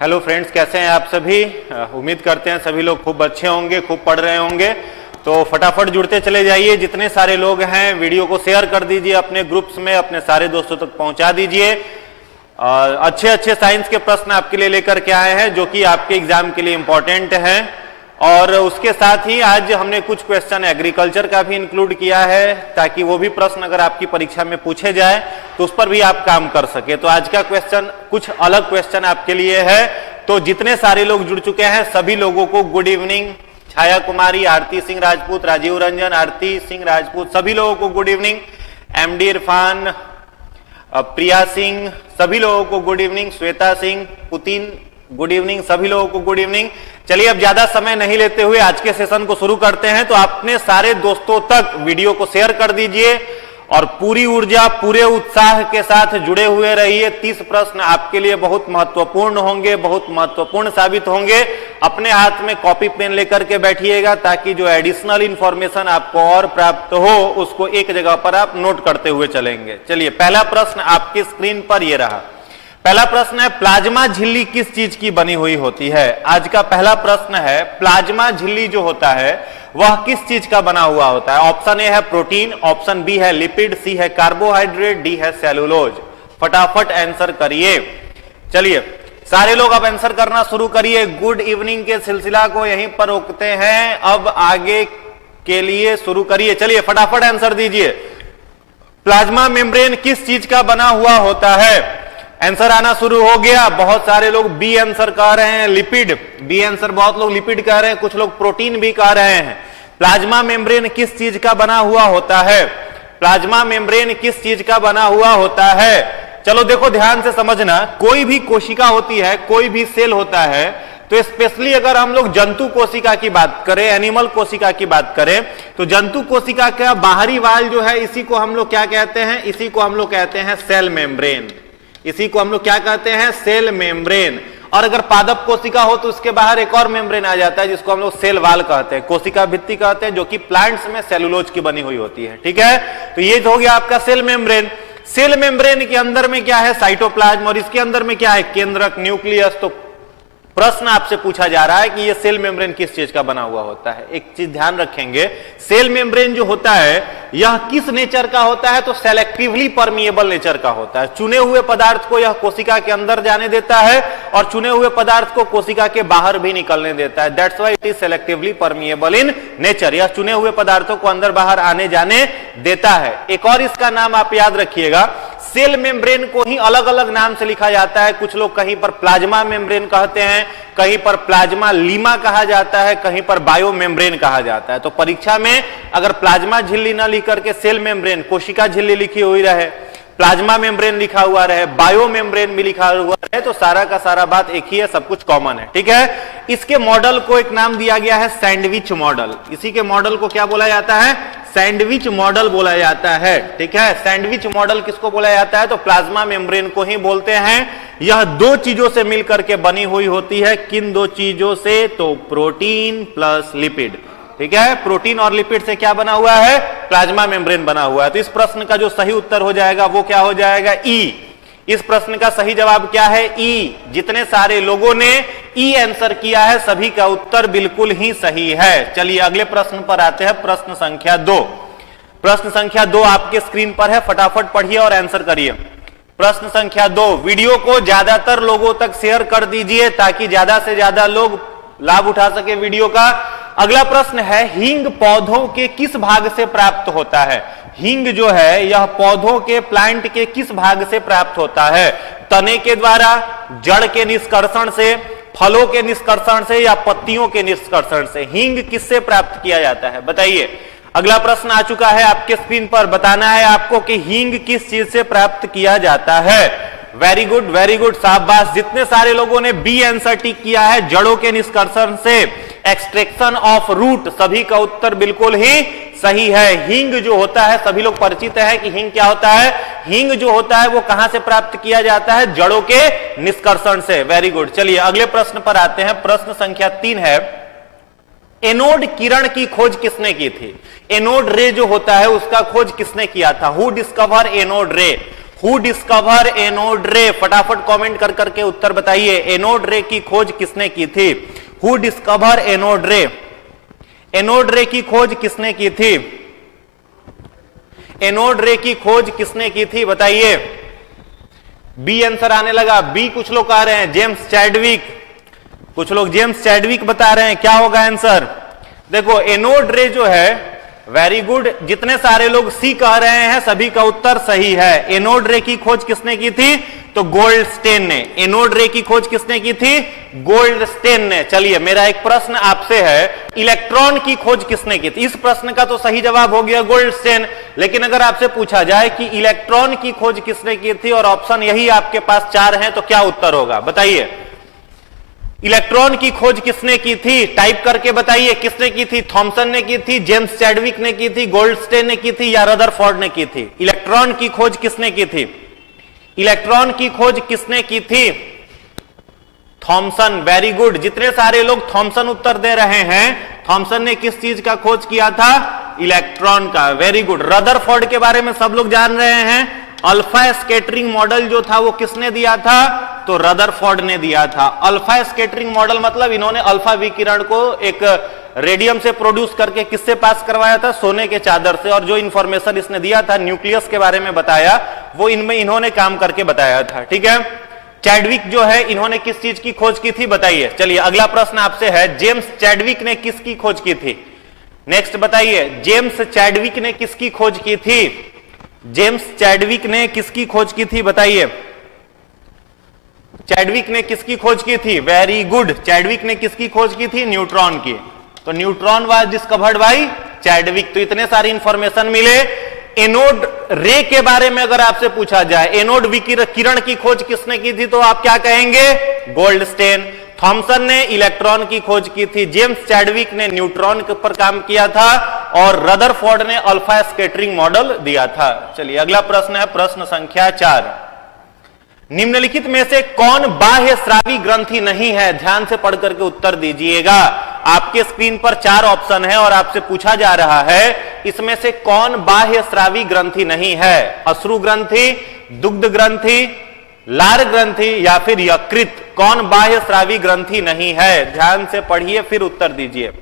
Hello friends, कैसे हैं आप सभी। उम्मीद करते हैं सभी लोग खूब अच्छे होंगे, खूब पढ़ रहे होंगे। तो फटाफट जुड़ते चले जाइए। जितने सारे लोग हैं वीडियो को शेयर कर दीजिए अपने ग्रुप्स में, अपने सारे दोस्तों तक पहुंचा दीजिए। अच्छे अच्छे साइंस के प्रश्न आपके लिए लेकर के आए हैं जो कि आपके एग्जाम के लिए इंपॉर्टेंट है। और उसके साथ ही आज हमने कुछ क्वेश्चन एग्रीकल्चर का भी इंक्लूड किया है ताकि वो भी प्रश्न अगर आपकी परीक्षा में पूछे जाए तो उस पर भी आप काम कर सके। तो आज का क्वेश्चन कुछ अलग क्वेश्चन आपके लिए है। तो जितने सारे लोग जुड़ चुके हैं सभी लोगों को गुड इवनिंग। छाया कुमारी, आरती सिंह राजपूत, राजीव रंजन, आरती सिंह राजपूत, सभी लोगों को गुड इवनिंग। एमडी इरफान, प्रिया सिंह, सभी लोगों को good evening. Shweta Singh, Putin, good evening, सभी लोगों को गुड इवनिंग। चलिए अब ज्यादा समय नहीं लेते हुए आज के सेशन को शुरू करते हैं। तो अपने सारे दोस्तों तक वीडियो को शेयर कर दीजिए और पूरी ऊर्जा, पूरे उत्साह के साथ जुड़े हुए रहिए। 30 प्रश्न आपके लिए बहुत महत्वपूर्ण होंगे, बहुत महत्वपूर्ण साबित होंगे। अपने हाथ में कॉपी पेन लेकर के बैठिएगा ताकि जो एडिशनल इंफॉर्मेशन आपको और प्राप्त हो उसको एक जगह पर आप नोट करते हुए चलेंगे। चलिए पहला प्रश्न आपकी स्क्रीन पर ये रहा। पहला प्रश्न है, प्लाज्मा झिल्ली किस चीज की बनी हुई होती है। आज का पहला प्रश्न है, प्लाज्मा झिल्ली जो होता है वह किस चीज का बना हुआ होता है। ऑप्शन ए है प्रोटीन, ऑप्शन बी है लिपिड, सी है कार्बोहाइड्रेट, डी है सेलुलोज। फटाफट आंसर करिए। चलिए सारे लोग अब आंसर करना शुरू करिए। गुड इवनिंग के सिलसिला को यहीं पर रोकते हैं, अब आगे के लिए शुरू करिए। चलिए फटाफट आंसर दीजिए। प्लाज्मा मेम्ब्रेन किस चीज का बना हुआ होता है। आंसर आना शुरू हो गया। बहुत सारे लोग बी आंसर कह रहे हैं, लिपिड। बी आंसर बहुत लोग लिपिड कह रहे हैं, कुछ लोग प्रोटीन भी कह रहे हैं। प्लाज्मा मेम्ब्रेन किस चीज का बना हुआ होता है। प्लाज्मा मेम्ब्रेन किस चीज का बना हुआ होता है। चलो देखो ध्यान से समझना। कोई भी कोशिका होती है, कोई भी सेल होता है, तो स्पेशली अगर हम लोग जंतु कोशिका की बात करें, एनिमल कोशिका की बात करें, तो जंतु कोशिका का बाहरी वाल जो है इसी को हम लोग क्या कहते हैं, इसी को हम लोग कहते हैं सेल मेम्ब्रेन। इसी को हम लोग क्या कहते हैं, सेल मेम्ब्रेन। और अगर पादप कोशिका हो तो उसके बाहर एक और मेम्ब्रेन आ जाता है जिसको हम लोग सेल वाल कहते हैं, कोशिका भित्ति कहते हैं, जो कि प्लांट्स में सेलुलोज की बनी हुई होती है। ठीक है, तो ये हो गया आपका सेल मेम्ब्रेन। सेल मेम्ब्रेन के अंदर में क्या है, साइटोप्लाज्म, और इसके अंदर में क्या है, केंद्रक, न्यूक्लियस। तो प्रश्न आपसे पूछा जा रहा है कि ये सेल मेम्ब्रेन किस चीज का बना हुआ होता है। एक चीज ध्यान रखेंगे, सेल मेम्ब्रेन जो होता है यह किस नेचर का होता है, तो सेलेक्टिवली परमिएबल नेचर का होता है। चुने हुए पदार्थ को यह कोशिका के अंदर जाने देता है और चुने हुए पदार्थ को कोशिका के बाहर भी निकलने देता है। That's why it is selectively permeable in nature. यह चुने हुए पदार्थों को अंदर बाहर आने जाने देता है। एक और इसका नाम आप याद रखिएगा, सेल मेम्ब्रेन को ही अलग अलग नाम से लिखा जाता है। कुछ लोग कहीं पर प्लाज्मा मेम्ब्रेन कहते हैं, कहीं पर प्लाज्मा लीमा कहा जाता है, कहीं पर बायो मेम्ब्रेन कहा जाता है। तो परीक्षा में अगर प्लाज्मा झिल्ली ना लिख करके सेल मेम्ब्रेन, कोशिका झिल्ली लिखी हुई रहे, प्लाज्मा मेम्ब्रेन लिखा हुआ रहे, बायो मेम्ब्रेन भी लिखा हुआ रहे, तो सारा का सारा बात एक ही है, सब कुछ कॉमन है। ठीक है, इसके मॉडल को एक नाम दिया गया है सैंडविच मॉडल। इसी के मॉडल को क्या बोला जाता है, सैंडविच मॉडल बोला जाता है। ठीक है, सैंडविच मॉडल किसको बोला जाता है, तो प्लाज्मा मेम्ब्रेन को ही बोलते हैं। यह दो चीजों से मिलकर के बनी हुई होती है। किन दो चीजों से, तो प्रोटीन प्लस लिपिड। ठीक है, प्रोटीन और लिपिड से क्या बना हुआ है, प्लाज्मा मेम्ब्रेन बना हुआ है। तो इस प्रश्न का जो सही उत्तर हो जाएगा वो क्या हो जाएगा, ई। इस प्रश्न का सही जवाब क्या है, ई। जितने सारे लोगों ने ई आंसर किया है सभी का उत्तर बिल्कुल ही सही है। चलिए अगले प्रश्न पर आते हैं, प्रश्न संख्या 2। प्रश्न संख्या 2 आपके स्क्रीन पर है, फटाफट पढ़िए और आंसर करिए। प्रश्न संख्या 2, वीडियो को ज्यादातर लोगों तक शेयर कर दीजिए ताकि ज्यादा से ज्यादा लोग लाभ उठा सके वीडियो का। अगला प्रश्न है, हींग पौधों के किस भाग से प्राप्त होता है। हींग जो है यह पौधों के, प्लांट के किस भाग से प्राप्त होता है। तने के द्वारा, जड़ के निष्कर्षण से, फलों के निष्कर्षण से, या पत्तियों के निष्कर्षण से। हींग किससे प्राप्त किया जाता है, बताइए। अगला प्रश्न आ चुका है आपके स्क्रीन पर, बताना है आपको कि हींग किस चीज से प्राप्त किया जाता है। वेरी गुड, वेरी गुड, शाबाश। जितने सारे लोगों ने बी आंसर टिक किया है, जड़ों के निष्कर्षण से, एक्सट्रैक्शन ऑफ रूट, सभी का उत्तर बिल्कुल ही सही है। हींग जो होता है, सभी लोग परिचित है कि हींग क्या होता है। हींग जो होता है वो कहां से प्राप्त किया जाता है, जड़ों के निष्कर्षण से। Very good. चलिए अगले प्रश्न पर आते हैं। प्रश्न संख्या 3 है, एनोड किरण की खोज किसने की थी। एनोड रे जो होता है उसका खोज किसने किया था। हु डिस्कवर एनोड रे। हु डिस्कवर एनोड रे, फटाफट कमेंट कर करके उत्तर बताइए। एनोड रे की खोज किसने की थी? हु डिस्कवर एनोड रे, एनोड रे की खोज किसने की थी? एनोड रे की खोज किसने की थी बताइए। बी आंसर आने लगा। बी कुछ लोग आ रहे हैं जेम्स चैडविक, कुछ लोग जेम्स चैडविक बता रहे हैं। क्या होगा आंसर? देखो एनोड रे जो है, वेरी गुड, जितने सारे लोग सी कह रहे हैं सभी का उत्तर सही है। एनोड रे की खोज किसने की थी? तो गोल्डस्टेन ने। एनोड रे की खोज किसने की थी? गोल्डस्टेन ने। चलिए मेरा एक प्रश्न आपसे है, इलेक्ट्रॉन की खोज किसने की थी? इस प्रश्न का तो सही जवाब हो गया गोल्डस्टेन, लेकिन अगर आपसे पूछा जाए कि इलेक्ट्रॉन की खोज किसने की थी और ऑप्शन यही आपके पास 4 हैं, तो क्या उत्तर होगा बताइए। इलेक्ट्रॉन की खोज किसने की थी? टाइप करके बताइए किसने की थी। थॉमसन ने की थी, जेम्स चैडविक ने की थी, गोल्डस्टेन ने की थी या रदरफोर्ड ने की थी? इलेक्ट्रॉन की खोज किसने की थी? इलेक्ट्रॉन की खोज किसने की थी? थॉमसन। वेरी गुड, जितने सारे लोग थॉमसन उत्तर दे रहे हैं, थॉमसन ने किस चीज का खोज किया था? इलेक्ट्रॉन का। Very good. रदरफोर्ड के बारे में सब लोग जान रहे हैं। अल्फा स्कैटरिंग मॉडल जो था वो किसने दिया था? तो रदरफोर्ड ने दिया था। अल्फा स्कैटरिंग मॉडल मतलब इन्होंने अल्फा विकिरण को एक रेडियम से प्रोड्यूस करके किससे पास करवाया था? सोने के चादर से। और जो इंफॉर्मेशन इसने दिया था, न्यूक्लियस के बारे में बताया, वो इनमें इन्होंने काम करके बताया था। ठीक है। चैडविक जो है, इन्होंने किस चीज की खोज की थी बताइए। चलिए अगला प्रश्न आपसे है, जेम्स चैडविक ने किसकी खोज की थी? नेक्स्ट बताइए, जेम्स चैडविक ने किसकी खोज की थी? जेम्स चैडविक ने किसकी खोज की थी बताइए। चैडविक ने किसकी खोज की थी? वेरी गुड, चैडविक ने किसकी खोज की थी? न्यूट्रॉन की। तो neutron was discovered by Chadwick. तो इतने सारी इंफॉर्मेशन मिले। एनोड रे के बारे में अगर आपसे पूछा जाए, एनोड विकिरण की खोज किसने की थी, तो आप क्या कहेंगे? गोल्डस्टेन। थॉमसन ने इलेक्ट्रॉन की खोज की थी, जेम्स चैडविक ने न्यूट्रॉन के ऊपर काम किया था और रदरफोर्ड ने अल्फा स्कैटरिंग मॉडल दिया था। चलिए अगला प्रश्न है, प्रश्न संख्या 4। निम्नलिखित में से कौन बाह्य स्रावी ग्रंथि नहीं है? ध्यान से पढ़ करके उत्तर दीजिएगा। आपके स्क्रीन पर 4 ऑप्शन है और आपसे पूछा जा रहा है इसमें से कौन बाह्य स्रावी ग्रंथि नहीं है? अश्रु ग्रंथि, दुग्ध ग्रंथि, लार ग्रंथि या फिर यकृत? कौन बाह्य स्रावी ग्रंथि नहीं है? ध्यान से पढ़िए फिर उत्तर दीजिए।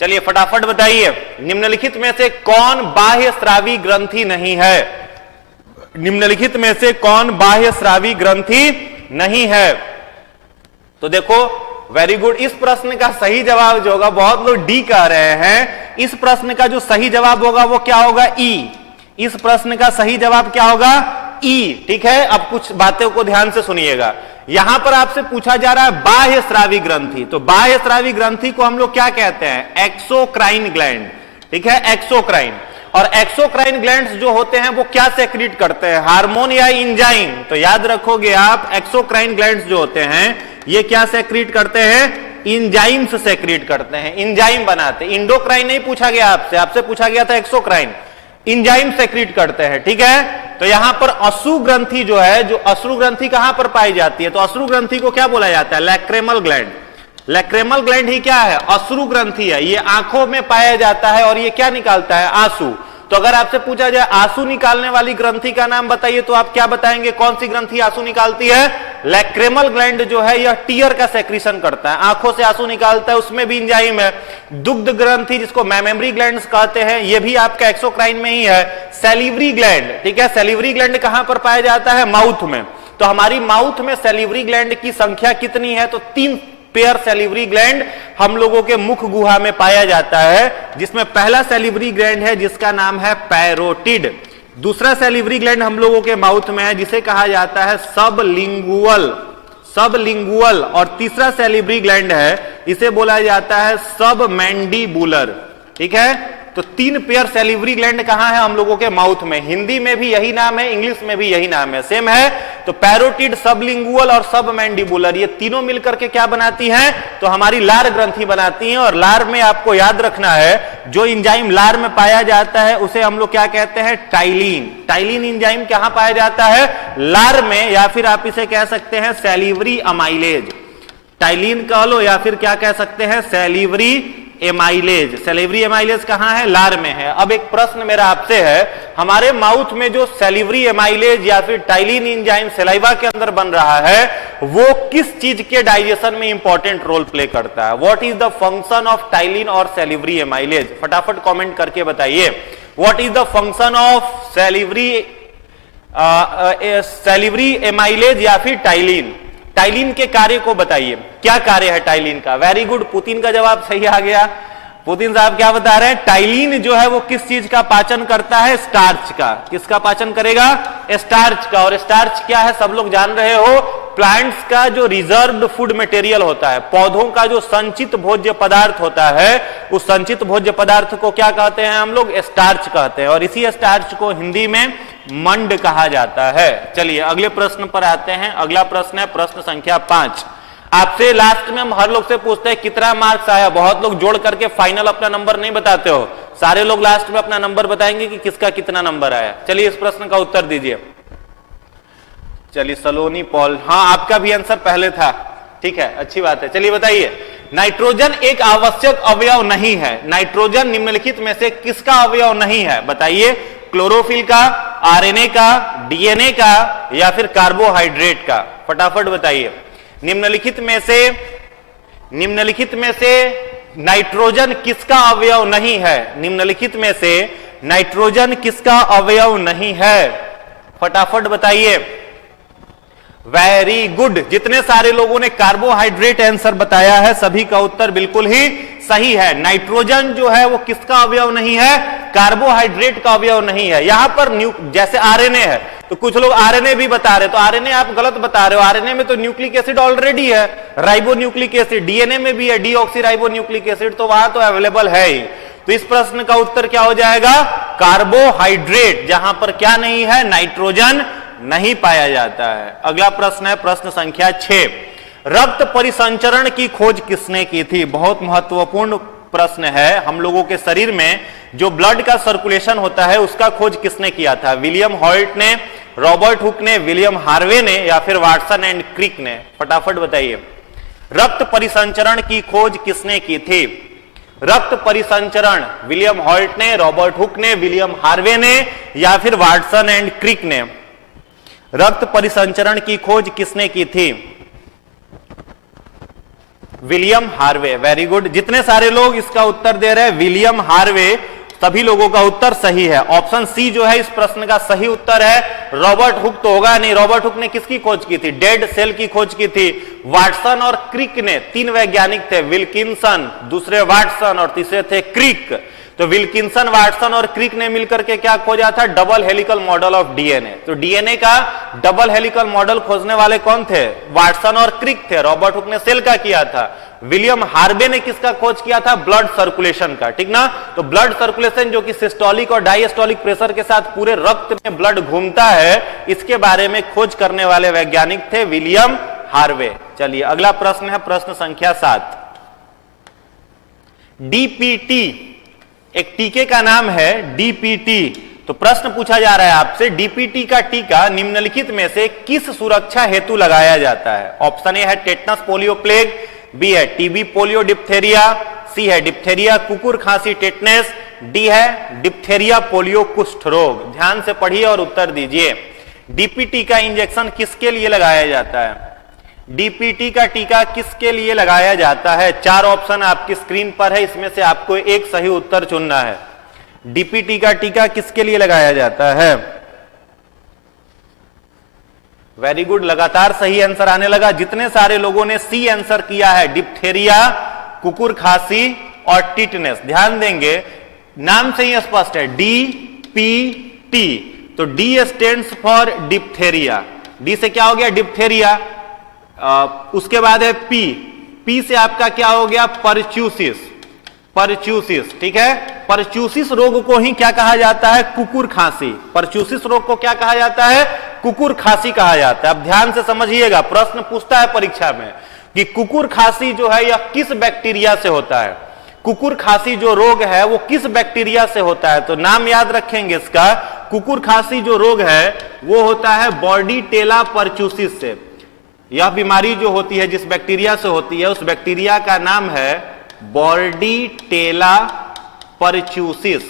चलिए फटाफट बताइए, निम्नलिखित में से कौन बाह्य स्रावी ग्रंथि नहीं है? निम्नलिखित में से कौन बाह्य स्रावी ग्रंथि नहीं है? तो देखो वेरी गुड, इस प्रश्न का सही जवाब जो होगा, बहुत लोग डी कह रहे हैं, इस प्रश्न का जो सही जवाब होगा वो क्या होगा? ई। इस प्रश्न का सही जवाब क्या होगा? ई। ठीक है, अब कुछ बातों को ध्यान से सुनिएगा। यहां पर आपसे पूछा जा रहा है बाह्य स्रावी ग्रंथि, तो बाह्य स्रावी ग्रंथि को हम लोग क्या कहते हैं? Exocrine gland. ठीक है, एक्सोक्राइन। और एक्सोक्राइन ग्लैंड्स जो होते हैं वो क्या सेक्रेट करते हैं? हार्मोन या इंजाइम? तो याद रखोगे आप, एक्सोक्राइन ग्लैंड्स जो होते हैं ये क्या सेक्रेट करते हैं? इंजाइम्स सेक्रेट करते हैं, इंजाइम बनाते हैं। इंडोक्राइन नहीं पूछा गया आपसे, आपसे पूछा गया था एक्सोक्राइन। इंजाइम सेक्रेट करते हैं। ठीक है, तो यहां पर अश्रु ग्रंथि जो है, जो अश्रु ग्रंथि कहां पर पाई जाती है? तो अश्रु ग्रंथि को क्या बोला जाता है? लैक्रेमल ग्लैंड। लैक्रेमल ग्लैंड ही क्या है? अश्रु ग्रंथि है। ये आंखों में पाया जाता है और ये क्या निकालता है? आंसू। तो अगर आपसे पूछा जाए आंसू निकालने वाली ग्रंथि का नाम बताइए, तो आप क्या बताएंगे? कौन सी ग्रंथि आंसू निकालती है? लैक्रेमल ग्लैंड जो है यह टीयर का सेक्रेशन करता है, आंखों से आंसू निकालता है, उसमें भी इंजाइम है। दुग्ध ग्रंथि जिसको मैमेमरी ग्लैंड्स कहते हैं, यह भी आपका एक्सोक्राइन में ही है। सैलिवरी ग्लैंड, ठीक है, सैलिवरी ग्लैंड कहां पर पाया जाता है? माउथ में। तो हमारी माउथ में सैलिवरी ग्लैंड की संख्या कितनी है? तो 3 पेयर सैलिवरी ग्लैंड हम लोगों के मुख गुहा में पाया जाता है, जिसमें पहला सैलिवरी ग्लैंड है जिसका नाम है पैरोटिड। दूसरा सैलिवरी ग्लैंड हम लोगों के माउथ में है जिसे कहा जाता है सबलिंगुअल, सबलिंगुअल। और तीसरा सैलिवरी ग्लैंड है, इसे बोला जाता है सबमैंडिबुलर। ठीक है, तो 3 पेयर सैलिवरी ग्लैंड कहां है? हम लोगों के माउथ में। हिंदी में भी यही नाम है, इंग्लिश में भी यही नाम है, सेम है। तो पैरोटिड, सबलिंगुअल और सबमैंडिबुलर, ये तीनों मिलकर के क्या बनाती हैं? तो हमारी लार ग्रंथि बनाती हैं। और लार में आपको याद रखना है, जो इंजाइम लार में पाया जाता है उसे हम लोग क्या कहते हैं? टाइलिन। टाइलिन इंजाइम कहां पाया जाता है? लार में, या फिर आप इसे कह सकते हैं सैलिवरी अमाइलेज। टाइलिन कह लो या फिर क्या कह सकते हैं? Salivary amylase. सैलिवरी एमाइलेज कहां है? लार में है। अब एक प्रश्न मेरा आपसे है, हमारे माउथ में जो सैलिवरी एमाइलेज या फिर टाइलिन एंजाइम सलाइवा के अंदर बन रहा है, वो किस चीज के डाइजेशन में इंपॉर्टेंट रोल प्ले करता है? What is the function of ptyalin और सैलिवरी एमाइलेज? फटाफट कमेंट करके बताइए। What is the function of salivary amylase या फिर टाइलिन? टाइलिन के कार्य को बताइए, क्या कार्य है टाइलिन का? वेरी गुड, पुतिन का जवाब सही आ गया। पुतिन साहब क्या बता रहे हैं? टाइलिन जो है वो किस चीज का पाचन करता है? स्टार्च का। किसका पाचन करेगा? स्टार्च का। और स्टार्च क्या है? सब लोग जान रहे हो, प्लांट्स का जो रिजर्व्ड फूड मटेरियल होता है, पौधों का जो संचित भोज्य पदार्थ होता है, उस संचित भोज्य पदार्थ को क्या कहते हैं हम लोग? स्टार्च कहते हैं। और इसी स्टार्च को हिंदी में मंड कहा जाता है। चलिए अगले प्रश्न पर आते हैं। अगला प्रश्न है प्रश्न संख्या 5। आपसे लास्ट में हम हर लोग से पूछते हैं कितना मार्क्स आया। बहुत लोग जोड़ करके फाइनल अपना नंबर नहीं बताते हो, सारे लोग लास्ट में अपना नंबर बताएंगे कि किसका कितना नंबर आया। चलिए इस प्रश्न का उत्तर दीजिए। चलिए सलोनी पॉल, हाँ आपका भी आंसर पहले था, ठीक है, अच्छी बात है। चलिए बताइए, नाइट्रोजन एक आवश्यक अवयव नहीं है। नाइट्रोजन निम्नलिखित में से किसका अवयव नहीं है? बताइए। क्लोरोफिल का, आरएनए का, डीएनए का, या फिर कार्बोहाइड्रेट का? फटाफट बताइए। निम्नलिखित में से नाइट्रोजन किसका अवयव नहीं है? निम्नलिखित में से नाइट्रोजन किसका अवयव नहीं है? फटाफट बताइए। वेरी गुड, जितने सारे लोगों ने कार्बोहाइड्रेट आंसर बताया है सभी का उत्तर बिल्कुल ही सही है। नाइट्रोजन जो है वो किसका अवयव नहीं है? कार्बोहाइड्रेट का अवयव नहीं है। यहां पर जैसे आरएनए है, तो कुछ लोग आरएनए भी बता रहे, तो आरएनए आप गलत बता रहे हो। आरएनए में तो न्यूक्लिक एसिड ऑलरेडी है, राइबोन्यूक्लिक एसिड। डीएनए में भी है डीऑक्सीराइबोन्यूक्लिक एसिड, तो वहां तो अवेलेबल है ही। तो इस प्रश्न का उत्तर क्या हो जाएगा? कार्बोहाइड्रेट, जहां पर क्या नहीं है? नाइट्रोजन नहीं पाया जाता है। अगला प्रश्न है प्रश्न संख्या 6। रक्त परिसंचरण की खोज किसने की थी? बहुत महत्वपूर्ण प्रश्न है। हम लोगों के शरीर में जो ब्लड का सर्कुलेशन होता है उसका खोज किसने किया था? विलियम हॉल्ट ने, रॉबर्ट हुक ने, विलियम हार्वे ने, या फिर वाटसन एंड क्रिक ने? फटाफट बताइए। रक्त परिसंचरण की खोज किसने की थी? रक्त परिसंचरण विलियम हॉल्ट ने, रॉबर्ट हुक ने, विलियम हार्वे ने, या फिर वाटसन एंड क्रिक ने? रक्त परिसंचरण की खोज किसने की थी? William Harvey. वेरी गुड, जितने सारे लोग इसका उत्तर दे रहे हैं विलियम हार्वे, सभी लोगों का उत्तर सही है। ऑप्शन सी जो है इस प्रश्न का सही उत्तर है। रॉबर्ट हुक तो होगा नहीं। रॉबर्ट हुक ने किसकी खोज की थी? डेड सेल की खोज की थी। वाटसन और क्रिक ने, तीन वैज्ञानिक थे, विल्किंसन, दूसरे वाटसन और तीसरे थे क्रिक। तो विल्किंसन, वाटसन और क्रिक ने मिलकर के क्या खोजा था? Double helical model of DNA. तो डीएनए का डबल हेलिकल मॉडल खोजने वाले कौन थे? वाटसन और क्रिक थे। रॉबर्ट हुक ने सेल का किया था। विलियम हार्वे ने किसका खोज किया था? ब्लड सर्कुलेशन का, ठीक ना? तो ब्लड सर्कुलेशन जो कि सिस्टोलिक और डायस्टोलिक प्रेशर के साथ पूरे रक्त में ब्लड घूमता है, इसके बारे में खोज करने वाले वैज्ञानिक थे विलियम हार्वे। चलिए अगला प्रश्न है प्रश्न संख्या 7। डीपीटी एक टीके का नाम है, डीपीटी। तो प्रश्न पूछा जा रहा है आपसे, डीपीटी का टीका निम्नलिखित में से किस सुरक्षा हेतु लगाया जाता है? ऑप्शन ए है टेटनस पोलियो प्लेग, बी है टीबी पोलियो डिप्थेरिया, सी है डिप्थेरिया कुकुर खांसी टेटनेस, डी है डिप्थेरिया पोलियो कुष्ठ रोग। ध्यान से पढ़िए और उत्तर दीजिए। डीपीटी का इंजेक्शन किसके लिए लगाया जाता है? डीपीटी का टीका किसके लिए लगाया जाता है? 4 ऑप्शन आपकी स्क्रीन पर है, इसमें से आपको एक सही उत्तर चुनना है। डीपीटी का टीका किसके लिए लगाया जाता है? वेरी गुड, लगातार सही आंसर आने लगा। जितने सारे लोगों ने सी आंसर किया है, डिप्थेरिया, कुकुर खांसी और टिटनेस। ध्यान देंगे, नाम से ही स्पष्ट है, डीपीटी। तो D stands for diphtheria. D से क्या हो गया? डिप्थेरिया। उसके बाद है पी। पी से आपका क्या हो गया? परच्यूसिस। परच्यूसिस, ठीक है। परच्यूसिस रोग को ही क्या कहा जाता है? कुकुर खांसी। परच्यूसिस रोग को क्या कहा जाता है? कुकुर खांसी कहा जाता है। अब ध्यान से समझिएगा, प्रश्न पूछता है परीक्षा में कि कुकुर खांसी जो है यह किस बैक्टीरिया से होता है? कुकुर खांसी जो रोग है वो किस बैक्टीरिया से होता है? तो नाम याद रखेंगे इसका। कुकुर खांसी जो रोग है वो होता है बॉर्डीटेला परच्यूसिस से। यह बीमारी जो होती है जिस बैक्टीरिया से होती है, उस बैक्टीरिया का नाम है बॉर्डीटेला परच्यूसिस।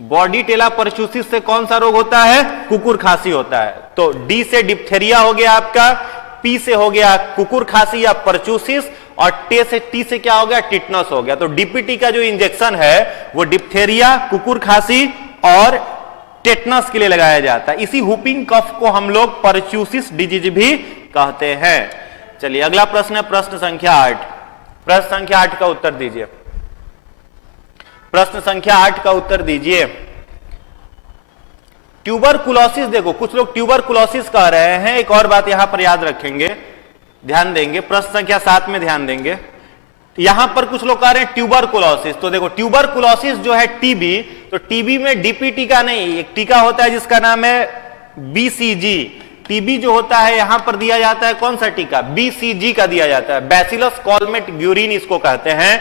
बॉर्डीटेला परच्यूसिस से कौन सा रोग होता है? कुकुर खांसी होता है। तो डी से डिप्थेरिया हो गया आपका, पी से हो गया कुकुर खांसी या परच्यूसिस, और टी से क्या हो गया? टिटनस हो गया। तो डीपीटी का जो इंजेक्शन है वो डिप्थेरिया, कुकुर खांसी और टेटनस के लिए लगाया जाता है। इसी हुपिंग कफ को हम लोग परच्यूसिस डिजीज भी कहते हैं। चलिए अगला प्रश्न है प्रश्न संख्या 8। प्रश्न संख्या 8 का उत्तर दीजिए। प्रश्न संख्या 8 का उत्तर दीजिए। ट्यूबरकुलोसिस, देखो कुछ लोग ट्यूबरकुलोसिस कह रहे हैं। एक और बात यहां पर याद रखेंगे, ध्यान देंगे, प्रश्न संख्या 7 में ध्यान देंगे। यहां पर कुछ लोग कह रहे हैं ट्यूबरकुलोसिस। तो देखो ट्यूबरकुलोसिस जो है टीबी, तो टीबी में डीपीटी का नहीं, एक टीका होता है जिसका नाम है बीसीजी। टीबी जो होता है यहां पर दिया जाता है कौन सा टीका? बीसीजी का दिया जाता है, बैसिलस कॉलमेट ग्यूरिन इसको कहते हैं।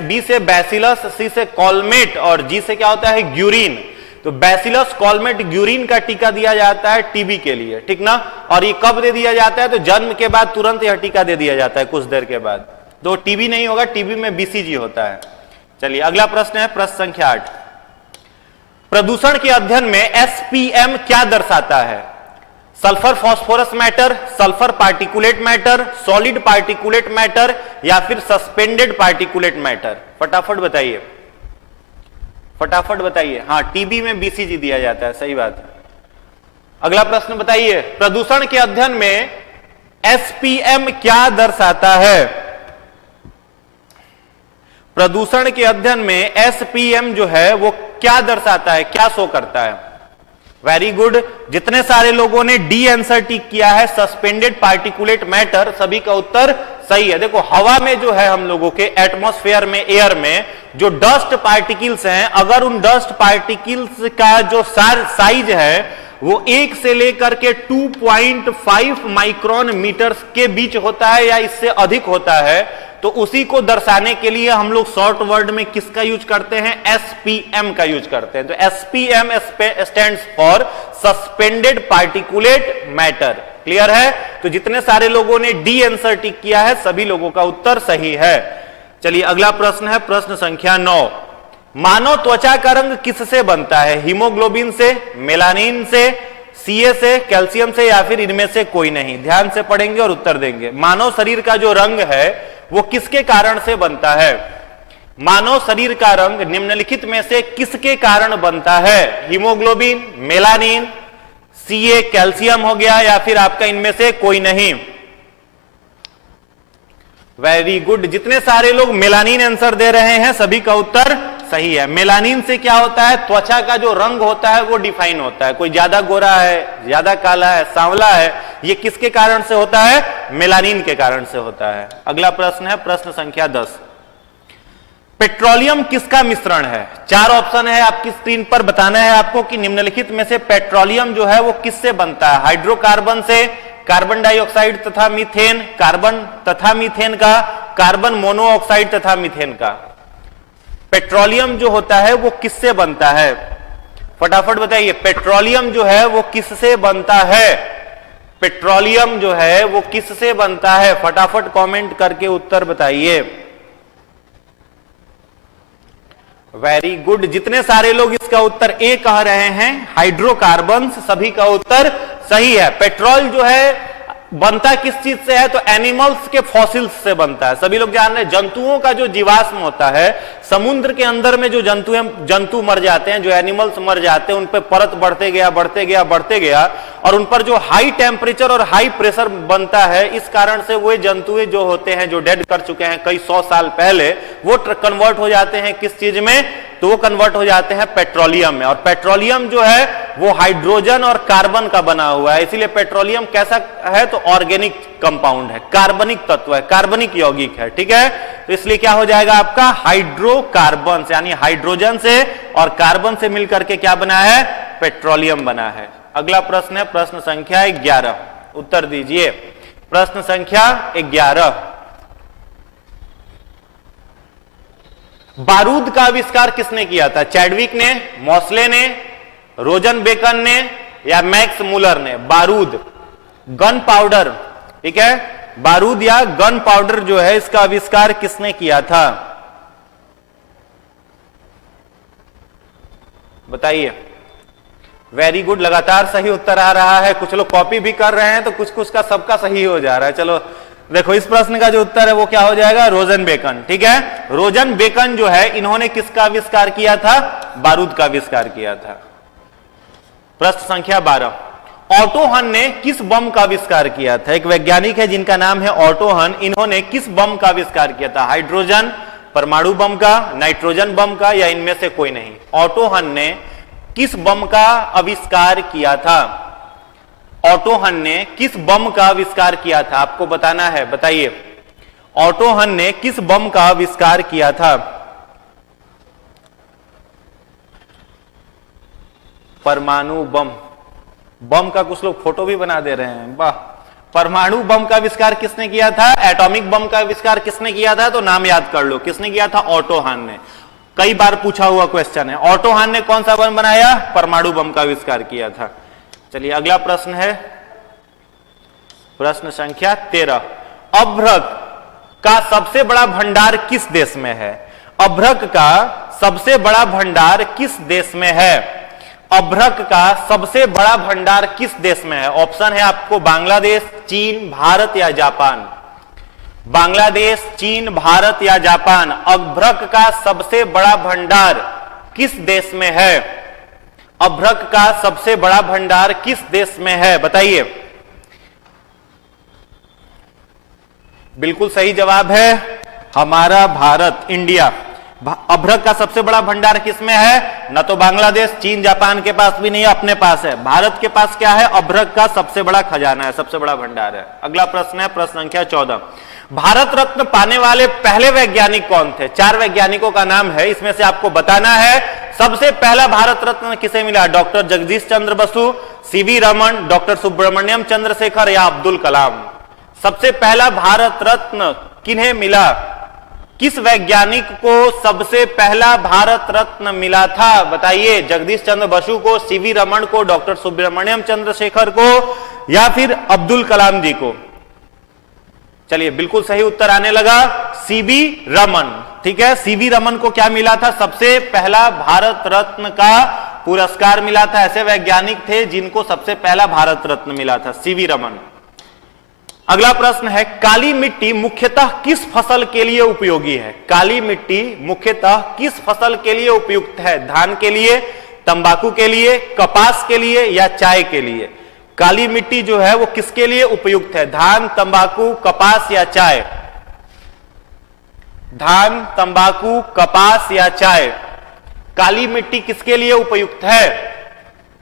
बी से बैसिलस, सी से कॉलमेट और जी से क्या होता है? ग्यूरिन। तो बैसिलस कॉलमेट ग्यूरिन का टीका दिया जाता है टीबी के लिए, ठीक ना। और ये कब दे दिया जाता है? तो जन्म के बाद तुरंत यह टीका दे दिया जाता है कुछ देर के बाद। तो टीबी नहीं होगा, टीबी में बीसीजी होता है। चलिए अगला प्रश्न है प्रश्न संख्या 8। प्रदूषण के अध्ययन में एसपीएम क्या दर्शाता है? Sulphur phosphorus matter, sulphur particulate matter, solid particulate matter या फिर सस्पेंडेड पार्टिकुलेट मैटर? फटाफट बताइए, फटाफट बताइए। हाँ, टीबी में बीसीजी दिया जाता है, सही बात है। अगला प्रश्न बताइए, प्रदूषण के अध्ययन में एसपीएम क्या दर्शाता है? प्रदूषण के अध्ययन में एसपीएम जो है वो क्या दर्शाता है, क्या शो करता है? वेरी गुड, जितने सारे लोगों ने डी आंसर टिक किया है सस्पेंडेड पार्टिकुलेट मैटर, सभी का उत्तर सही है। देखो हवा में जो है हम लोगों के एटमॉस्फेयर में, एयर में जो डस्ट पार्टिकल्स हैं, अगर उन डस्ट पार्टिकल्स का जो साइज है वो 1 से लेकर के 2.5 माइक्रोन मीटर्स के बीच होता है या इससे अधिक होता है, तो उसी को दर्शाने के लिए हम लोग शॉर्ट वर्ड में किसका यूज करते हैं? एसपीएम का यूज करते हैं। तो SPM stands for suspended particulate matter. Clear है? तो जितने सारे लोगों ने डी आंसर टिक किया है सभी लोगों का उत्तर सही है। चलिए अगला प्रश्न है प्रश्न संख्या 9। मानव त्वचा का रंग किससे बनता है? हीमोग्लोबिन से, मेलानिन से, सीए से, कैल्शियम से या फिर इनमें से कोई नहीं? ध्यान से पढ़ेंगे और उत्तर देंगे। मानव शरीर का जो रंग है वो किसके कारण से बनता है? मानव शरीर का रंग निम्नलिखित में से किसके कारण बनता है? हीमोग्लोबिन, मेलानिन, सीए, कैल्शियम हो गया या फिर आपका इनमें से कोई नहीं? वेरी गुड, जितने सारे लोग मेलानिन आंसर दे रहे हैं सभी का उत्तर सही है। मेलानिन से क्या होता है? त्वचा का जो रंग होता है वो डिफाइन होता है। कोई ज्यादा गोरा है, ज्यादा काला है, सांवला है, ये किसके कारण से होता है? मेलानिन के कारण से होता है। अगला प्रश्न है प्रश्न संख्या 10। पेट्रोलियम किसका मिश्रण है? 4 ऑप्शन है आपकी स्क्रीन पर, बताना है आपको कि निम्नलिखित में से पेट्रोलियम जो है वो किससे बनता है? हाइड्रोकार्बन से, कार्बन डाइऑक्साइड तथा मीथेन, कार्बन तथा मीथेन का, कार्बन मोनोऑक्साइड तथा मीथेन का। पेट्रोलियम जो होता है वो किससे बनता है? फटाफट बताइए, पेट्रोलियम जो है वो किससे बनता है? पेट्रोलियम जो है वो किससे बनता है? फटाफट कमेंट करके उत्तर बताइए। वेरी गुड, जितने सारे लोग इसका उत्तर ए कह रहे हैं हाइड्रोकार्बन्स, सभी का उत्तर सही है। पेट्रोल जो है बनता किस चीज से है? तो एनिमल्स के फॉसिल्स से बनता है। सभी लोग जान रहे हैं जंतुओं का जो जीवाश्म होता है, समुद्र के अंदर में जो जंतु मर जाते हैं, जो एनिमल्स मर जाते हैं, उन पर परत बढ़ते गया बढ़ते गया बढ़ते गया और उन पर जो हाई टेम्परेचर और हाई प्रेशर बनता है, इस कारण से वो जंतु जो होते हैं जो डेड कर चुके हैं कई 100 साल पहले, वो कन्वर्ट हो जाते हैं किस चीज में? तो वो कन्वर्ट हो जाते हैं पेट्रोलियम में। और पेट्रोलियम जो है वो हाइड्रोजन और कार्बन का बना हुआ है, इसीलिए पेट्रोलियम कैसा है? तो ऑर्गेनिक कंपाउंड है, कार्बनिक तत्व है, कार्बनिक यौगिक है। ठीक है, तो इसलिए क्या हो जाएगा आपका? हाइड्रोकार्बन, यानी हाइड्रोजन से और कार्बन से मिलकर के क्या बना है? पेट्रोलियम बना है। अगला प्रश्न है प्रश्न संख्या 11, उत्तर दीजिए। प्रश्न संख्या 11, बारूद का आविष्कार किसने किया था? चैडविक ने, मॉसले ने, रोजन बेकन ने या मैक्स मुलर ने? बारूद, गन पाउडर, ठीक है, बारूद या गन पाउडर जो है इसका आविष्कार किसने किया था? बताइए। वेरी गुड, लगातार सही उत्तर आ रहा है। कुछ लोग कॉपी भी कर रहे हैं तो कुछ कुछ का सबका सही हो जा रहा है। चलो देखो, इस प्रश्न का जो उत्तर है वो क्या हो जाएगा? रोजन बेकन। ठीक है, रोजन बेकन जो है इन्होंने किसका आविष्कार किया था? बारूद का आविष्कार किया था। प्रश्न संख्या 12, ऑटो हन ने किस बम का आविष्कार किया था? एक वैज्ञानिक है जिनका नाम है ऑटो हन, इन्होंने किस बम का आविष्कार किया था? हाइड्रोजन परमाणु बम का, नाइट्रोजन बम का, या इनमें से कोई नहीं? ऑटो हन ने किस बम का आविष्कार किया था? ऑटो हन ने किस बम का आविष्कार किया था? आपको बताना है, बताइए। ऑटो हन ने किस बम का आविष्कार किया था? परमाणु बम। बम का कुछ लोग फोटो भी बना दे रहे हैं, वाह। परमाणु बम का आविष्कार किसने किया था? एटॉमिक बम का आविष्कार किसने किया था? तो नाम याद कर लो, किसने किया था? ऑटो हन ने। कई बार पूछा हुआ क्वेश्चन है। ऑटो हन ने कौन सा बम बनाया? परमाणु बम का आविष्कार किया था। चलिए अगला प्रश्न है प्रश्न संख्या 13, अभ्रक का सबसे बड़ा भंडार किस देश में है? अभ्रक का सबसे बड़ा भंडार किस देश में है? अभ्रक का सबसे बड़ा भंडार किस देश में है? ऑप्शन है आपको बांग्लादेश, चीन, भारत या जापान। बांग्लादेश, चीन, भारत या जापान। अभ्रक का सबसे बड़ा भंडार किस देश में है? अभ्रक का सबसे बड़ा भंडार किस देश में है? बताइए। बिल्कुल सही जवाब है हमारा भारत, इंडिया। अभ्रक का सबसे बड़ा भंडार किसमें है? न तो बांग्लादेश, चीन, जापान के पास भी नहीं, अपने पास है। भारत के पास क्या है? अभ्रक का सबसे बड़ा खजाना है, सबसे बड़ा भंडार है। अगला प्रश्न है प्रश्न संख्या 14, भारत रत्न पाने वाले पहले वैज्ञानिक कौन थे? 4 वैज्ञानिकों का नाम है, इसमें से आपको बताना है सबसे पहला भारत रत्न किसे मिला? डॉक्टर जगदीश चंद्र बसु, सीवी रमन, डॉक्टर सुब्रमण्यम चंद्रशेखर या अब्दुल कलाम। सबसे पहला भारत रत्न किन्हें मिला? किस वैज्ञानिक को सबसे पहला भारत रत्न मिला था? बताइए। जगदीश चंद्र बसु को, सीवी रमन को, डॉक्टर सुब्रमण्यम चंद्रशेखर को या फिर अब्दुल कलाम जी को? चलिए बिल्कुल सही उत्तर आने लगा, सीवी रमन। ठीक है, सीवी रमन को क्या मिला था? सबसे पहला भारत रत्न का पुरस्कार मिला था। ऐसे वैज्ञानिक थे जिनको सबसे पहला भारत रत्न मिला था, सीवी रमन। अगला प्रश्न है, काली मिट्टी मुख्यतः किस फसल के लिए उपयोगी है? काली मिट्टी मुख्यतः किस फसल के लिए उपयुक्त है? धान के लिए, तंबाकू के लिए, कपास के लिए या चाय के लिए? काली मिट्टी जो है वो किसके लिए उपयुक्त है? धान, तंबाकू, कपास या चाय? धान, तंबाकू, कपास या चाय? काली मिट्टी किसके लिए उपयुक्त है?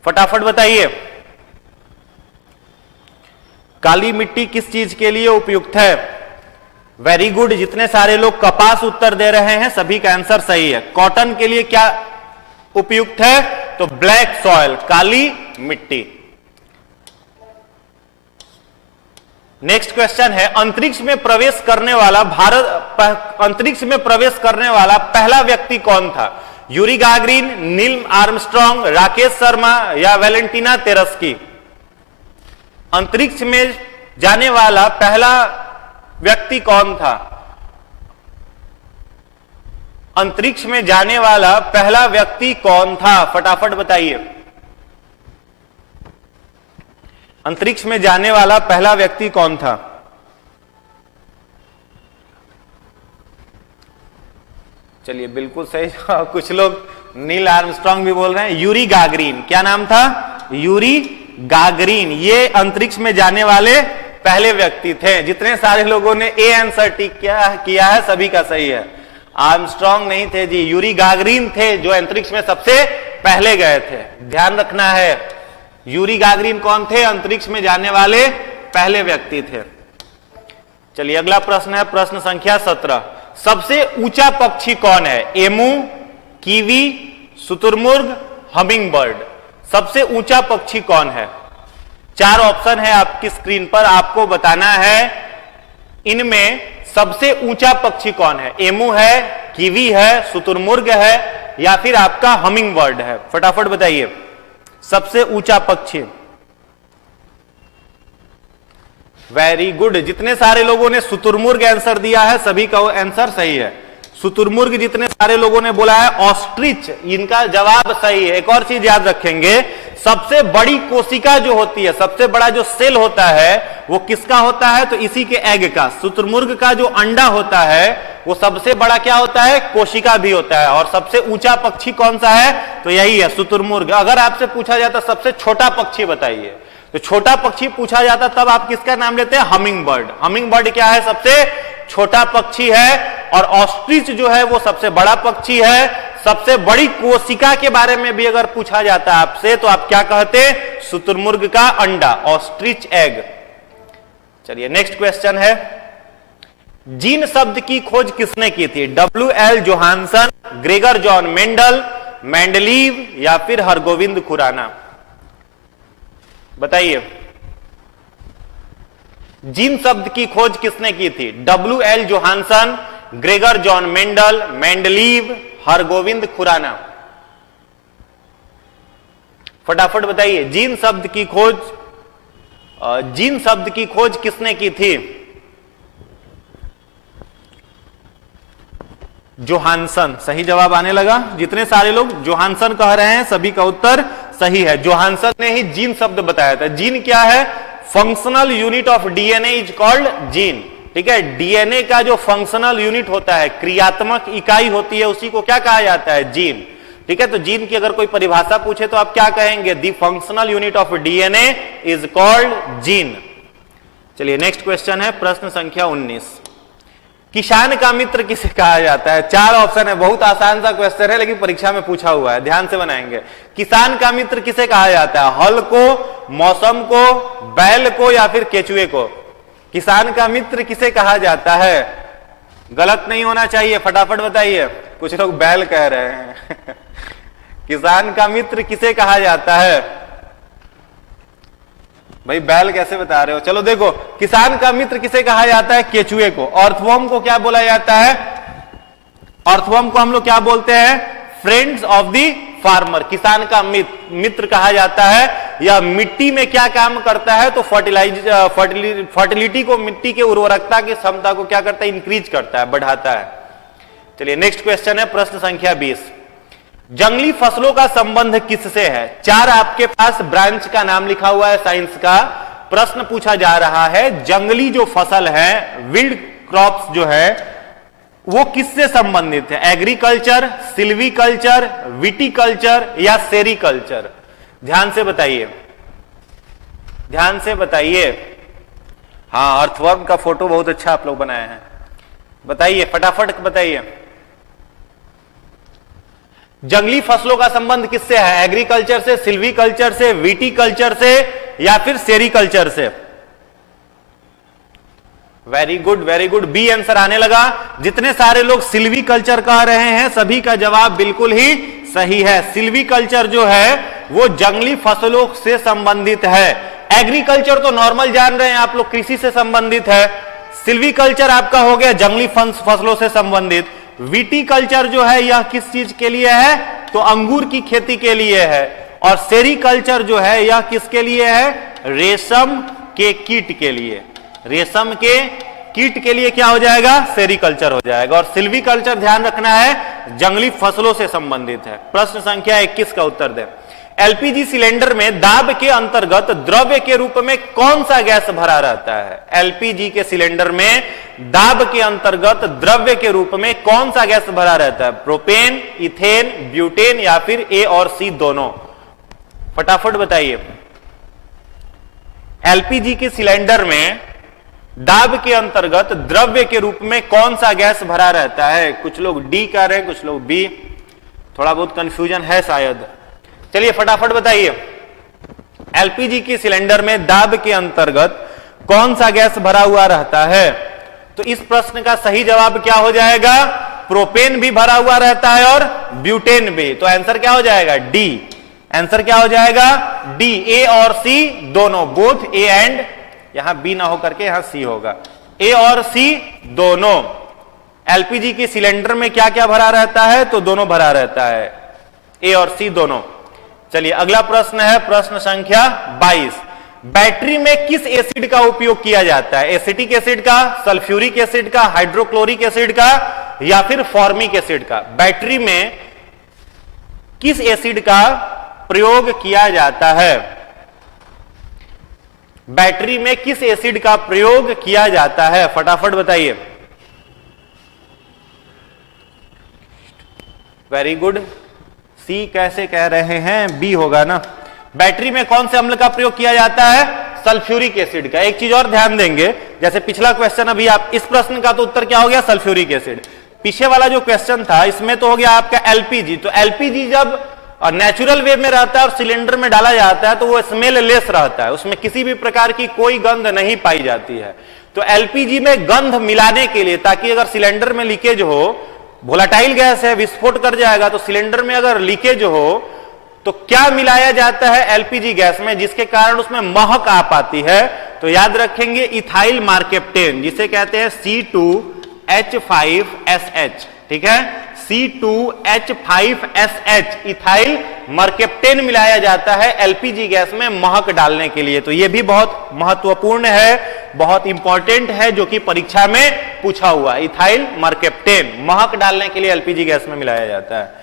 फटाफट बताइए। काली मिट्टी किस चीज के लिए उपयुक्त है? वेरी गुड, जितने सारे लोग कपास उत्तर दे रहे हैं सभी का आंसर सही है। कॉटन के लिए क्या उपयुक्त है? तो ब्लैक सॉइल, काली मिट्टी। नेक्स्ट क्वेश्चन है, अंतरिक्ष में प्रवेश करने वाला अंतरिक्ष में प्रवेश करने वाला पहला व्यक्ति कौन था? Yuri Gagarin, Neil Armstrong, Rakesh Sharma या वैलेंटिना तेरस्की? अंतरिक्ष में जाने वाला पहला व्यक्ति कौन था? अंतरिक्ष में जाने वाला पहला व्यक्ति कौन था? फटाफट बताइए। अंतरिक्ष में जाने वाला पहला व्यक्ति कौन था? चलिए बिल्कुल सही। कुछ लोग नील आर्मस्ट्रॉन्ग भी बोल रहे हैं। यूरी गागरिन, क्या नाम था? Yuri Gagarin. ये अंतरिक्ष में जाने वाले पहले व्यक्ति थे। जितने सारे लोगों ने ए आंसर टिक किया है सभी का सही है। आर्मस्ट्रॉन्ग नहीं थे जी, यूरी गागरिन थे जो अंतरिक्ष में सबसे पहले गए थे। ध्यान रखना है, यूरी गागरिन कौन थे? अंतरिक्ष में जाने वाले पहले व्यक्ति थे। चलिए अगला प्रश्न है प्रश्न संख्या 17, सबसे ऊंचा पक्षी कौन है? एमू, कीवी, शुतुरमुर्ग, हमिंग बर्ड? सबसे ऊंचा पक्षी कौन है? 4 ऑप्शन है आपकी स्क्रीन पर, आपको बताना है इनमें सबसे ऊंचा पक्षी कौन है? एमू है, कीवी है, शुतुरमुर्ग है या फिर आपका हमिंग बर्ड है? फटाफट बताइए। सबसे ऊंचा पक्षी वेरी गुड, जितने सारे लोगों ने शुतुरमुर्ग आंसर दिया है सभी का आंसर सही है। शुतुरमुर्ग जितने सारे लोगों ने बोला है, ऑस्ट्रिच, इनका जवाब सही है। एक और चीज याद रखेंगे, सबसे बड़ी कोशिका जो होती है, सबसे बड़ा जो सेल होता है वो किसका होता है? तो इसी के एग का, शुतुरमुर्ग का जो अंडा होता है वो सबसे बड़ा क्या होता है? कोशिका भी होता है। और सबसे ऊंचा पक्षी कौन सा है? तो यही है शुतुरमुर्ग। अगर आपसे पूछा जाता सबसे छोटा पक्षी बताइए, तो छोटा पक्षी पूछा जाता तब आप किसका नाम लेते हैं? Humming bird. हमिंग बर्ड क्या है? सबसे छोटा पक्षी है। और ऑस्ट्रिच जो है वो सबसे बड़ा पक्षी है। सबसे बड़ी कोशिका के बारे में भी अगर पूछा जाता है आपसे तो आप क्या कहते? शुतुरमुर्ग का अंडा, ऑस्ट्रिच एग। चलिए नेक्स्ट क्वेश्चन है, जीन शब्द की खोज किसने की थी? W.L. Johannsen, Gregor John Mendel, Mendeleev या फिर हरगोविंद खुराना? बताइए, जीन शब्द की खोज किसने की थी? W.L. Johannsen, Gregor John Mendel, Mendeleev, Hargobind Khorana? फटाफट बताइए, जीन शब्द की खोज किसने की थी? जोहानसन। सही जवाब आने लगा। जितने सारे लोग जोहानसन कह रहे हैं सभी का उत्तर सही है। जोहानसन ने ही जीन शब्द बताया था। जीन क्या है? Functional unit of DNA is called gene. ठीक है, डीएनए का जो फंक्शनल यूनिट होता है, क्रियात्मक इकाई होती है, उसी को क्या कहा जाता है? जीन। ठीक है, तो जीन की अगर कोई परिभाषा पूछे तो आप क्या कहेंगे? The functional unit of DNA is called gene. चलिए नेक्स्ट क्वेश्चन है, प्रश्न संख्या 19। किसान का मित्र किसे कहा जाता है? 4 ऑप्शन है, बहुत आसान सा क्वेश्चन है लेकिन परीक्षा में पूछा हुआ है, ध्यान से बनाएंगे। किसान का मित्र किसे कहा जाता है? हल को, मौसम को, बैल को या फिर केचुए को? किसान का मित्र किसे कहा जाता है? गलत नहीं होना चाहिए, फटाफट बताइए। कुछ लोग बैल कह रहे हैं किसान का मित्र किसे कहा जाता है? भाई बैल कैसे बता रहे हो? चलो देखो, किसान का मित्र किसे कहा जाता है? केचुए को। अर्थवर्म को क्या बोला जाता है? अर्थवर्म को हम लोग क्या बोलते हैं? Friends of the farmer. किसान का मित्र कहा जाता है। यह मिट्टी में क्या काम करता है? तो फर्टिलिटी को, मिट्टी के उर्वरकता की क्षमता को क्या करता है? इंक्रीज करता है, बढ़ाता है। चलिए नेक्स्ट क्वेश्चन है, प्रश्न संख्या 20। जंगली फसलों का संबंध किससे है? 4 आपके पास ब्रांच का नाम लिखा हुआ है साइंस का। प्रश्न पूछा जा रहा है, जंगली जो फसल है, विल्ड क्रॉप्स जो है, वो किससे संबंधित है? एग्रीकल्चर, सिल्वीकल्चर, विटीकल्चर या सेरीकल्चर? ध्यान से बताइए, ध्यान से बताइए। हाँ, अर्थवर्म का फोटो बहुत अच्छा आप लोग बनाए हैं। बताइए, फटाफट बताइए। जंगली फसलों का संबंध किससे है? एग्रीकल्चर से, सिल्वीकल्चर से, विटीकल्चर से या फिर सेरीकल्चर से? Very good, very good, B answer आने लगा। जितने सारे लोग सिल्वीकल्चर कह रहे हैं सभी का जवाब बिल्कुल ही सही है। सिल्वीकल्चर जो है वो जंगली फसलों से संबंधित है। एग्रीकल्चर तो नॉर्मल जान रहे हैं आप लोग, कृषि से संबंधित है। सिल्वीकल्चर आपका हो गया जंगली फसलों से संबंधित। विटीकल्चर जो है यह किस चीज के लिए है? तो अंगूर की खेती के लिए है। और सेरीकल्चर जो है यह किसके लिए है? रेशम के कीट के लिए। रेशम के कीट के लिए क्या हो जाएगा? सेरीकल्चर हो जाएगा। और सिल्वीकल्चर ध्यान रखना है जंगली फसलों से संबंधित है। प्रश्न संख्या 21 का उत्तर दें। एलपीजी सिलेंडर में दाब के अंतर्गत द्रव्य के रूप में कौन सा गैस भरा रहता है? एलपीजी के सिलेंडर में दाब के अंतर्गत द्रव्य के रूप में कौन सा गैस भरा रहता है? प्रोपेन, इथेन, ब्यूटेन या फिर ए और सी दोनों? फटाफट बताइए। एलपीजी के सिलेंडर में दाब के अंतर्गत द्रव्य के रूप में कौन सा गैस भरा रहता है? कुछ लोग डी कह रहे हैं, कुछ लोग बी, थोड़ा बहुत कंफ्यूजन है शायद। चलिए फटाफट बताइए, एलपीजी के सिलेंडर में दाब के अंतर्गत कौन सा गैस भरा हुआ रहता है? तो इस प्रश्न का सही जवाब क्या हो जाएगा? प्रोपेन भी भरा हुआ रहता है और ब्यूटेन भी। तो आंसर क्या हो जाएगा? डी। आंसर क्या हो जाएगा? डी। ए और सी दोनों, बोथ ए एंड, यहां बी ना होकर के यहां सी होगा। ए और सी दोनों। एलपीजी के सिलेंडर में क्या क्या भरा रहता है? तो दोनों भरा रहता है, ए और सी दोनों। चलिए अगला प्रश्न है, प्रश्न संख्या 22। बैटरी में किस एसिड का उपयोग किया जाता है? एसिटिक एसिड का, सल्फ्यूरिक एसिड का, हाइड्रोक्लोरिक एसिड का या फिर फॉर्मिक एसिड का? बैटरी में किस एसिड का प्रयोग किया जाता है? बैटरी में किस एसिड का प्रयोग किया जाता है? फटाफट बताइए। Very good. सी कैसे कह रहे हैं? बी होगा ना। बैटरी में कौन से अम्ल का प्रयोग किया जाता है? सल्फ्यूरिक एसिड का। एक चीज और ध्यान देंगे, जैसे पिछला क्वेश्चन, अभी आप इस प्रश्न का तो उत्तर क्या हो गया? Sulphuric acid. पीछे वाला जो क्वेश्चन था इसमें तो हो गया आपका एलपीजी। तो एलपीजी जब नेचुरल वे में रहता है और सिलेंडर में डाला जाता है तो वो स्मेल लेस रहता है, उसमें किसी भी प्रकार की कोई गंध नहीं पाई जाती है। तो एलपीजी में गंध मिलाने के लिए, ताकि अगर सिलेंडर में लीकेज हो, वोलेटाइल गैस है, विस्फोट कर जाएगा, तो सिलेंडर में अगर लीकेज हो तो क्या मिलाया जाता है एलपीजी गैस में, जिसके कारण उसमें महक आ पाती है? तो याद रखेंगे इथाइल मार्केप्टेन, जिसे कहते हैं C2H5SH। ठीक है, C2H5SH इथाइल मर्केप्टेन मिलाया जाता है एलपीजी गैस में महक डालने के लिए। तो यह भी बहुत महत्वपूर्ण है, बहुत इंपॉर्टेंट है, जो कि परीक्षा में पूछा हुआ। इथाइल मर्केप्टेन महक डालने के लिए एलपीजी गैस में मिलाया जाता है।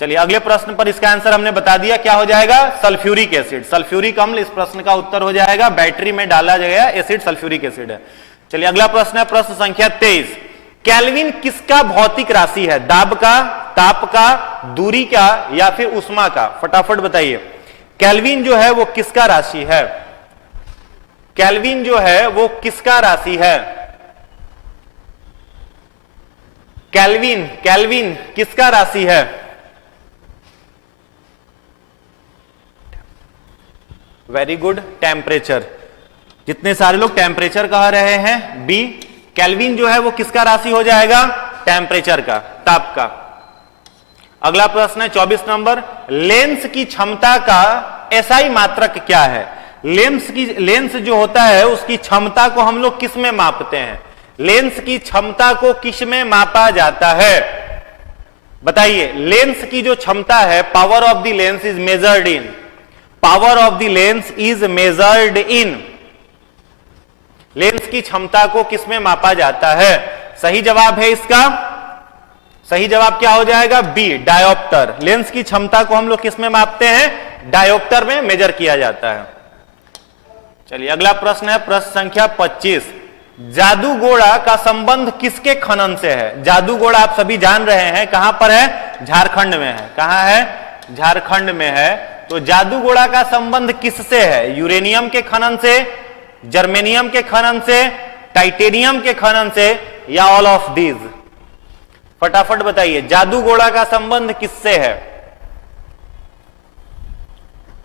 चलिए अगले प्रश्न पर इसका आंसर हमने बता दिया, क्या हो जाएगा? Sulphuric acid. सल्फ्यूरिक अम्ल इस प्रश्न का उत्तर हो जाएगा। बैटरी में डाला जाएगा एसिड सल्फ्यूरिक एसिड है। चलिए अगला प्रश्न है प्रश्न संख्या 23। केल्विन किसका भौतिक राशि है? दाब का, ताप का, दूरी का या फिर उष्मा का? फटाफट बताइए। केल्विन जो है वो किसका राशि है? केल्विन जो है वो किसका राशि है? केल्विन, केल्विन किसका राशि है? Very good, temperature. जितने सारे लोग टेम्परेचर कह रहे हैं, बी। केल्विन जो है वो किसका राशि हो जाएगा? टेम्परेचर का, ताप का। अगला प्रश्न है 24 नंबर। लेंस की क्षमता का एसआई मात्रक क्या है? लेंस जो होता है उसकी क्षमता को हम लोग किस में मापते हैं? लेंस की क्षमता को किस में मापा जाता है? बताइए। लेंस की जो क्षमता है, power of the lens is measured in, power of the lens is measured in, lens की क्षमता को किसमें मापा जाता है? सही जवाब है इसका, सही जवाब क्या हो जाएगा? B, dioptre. लेंस की क्षमता को हम लोग किसमें मापते हैं? डायोप्टर में मेजर किया जाता है। चलिए अगला प्रश्न है प्रश्न संख्या 25। जादूगोड़ा का संबंध किसके खनन से है? जादूगोड़ा आप सभी जान रहे हैं कहां पर है? झारखंड में है। कहां है? झारखंड में है। तो जादूगोड़ा का संबंध किससे है? यूरेनियम के खनन से, जर्मेनियम के खनन से, टाइटेनियम के खनन से या ऑल ऑफ दीज? फटाफट बताइए। जादूगोड़ा का संबंध किससे है?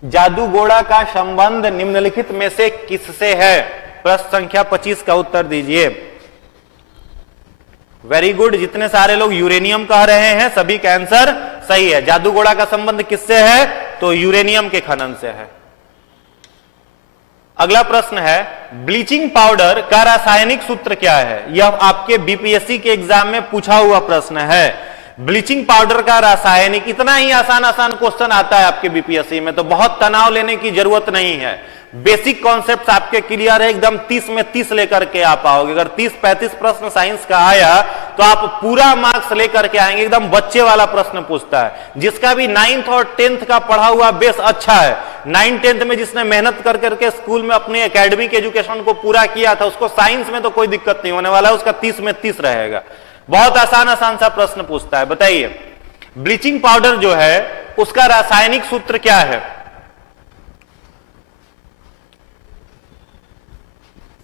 जादूगोड़ा का संबंध निम्नलिखित में से किससे है? प्रश्न संख्या 25 का उत्तर दीजिए। Very good. जितने सारे लोग यूरेनियम कह रहे हैं सभी का आंसर सही है। जादूगोड़ा का संबंध किससे है? तो यूरेनियम के खनन से है। अगला प्रश्न है ब्लीचिंग पाउडर का रासायनिक सूत्र क्या है? यह आपके बीपीएससी के एग्जाम में पूछा हुआ प्रश्न है। ब्लीचिंग पाउडर का रासायनिक, इतना ही आसान आसान क्वेश्चन आता है आपके बीपीएससी में, तो बहुत तनाव लेने की जरूरत नहीं है। बेसिक कॉन्सेप्ट्स आपके क्लियर है, एकदम 30 में 30 लेकर के आ पाओगे। अगर 30-35 प्रश्न साइंस का आया तो आप पूरा मार्क्स लेकर के आएंगे। एकदम बच्चे वाला प्रश्न पूछता है। जिसका भी 9th और 10th का पढ़ा हुआ बेस अच्छा है, 9th-10th में जिसने मेहनत कर करके स्कूल में अपने एकेडमिक एजुकेशन को पूरा किया था, उसको साइंस में तो कोई दिक्कत नहीं होने वाला है, उसका 30 में 30 रहेगा। बहुत आसान आसान सा प्रश्न पूछता है। बताइए ब्लीचिंग पाउडर जो है उसका रासायनिक सूत्र क्या है?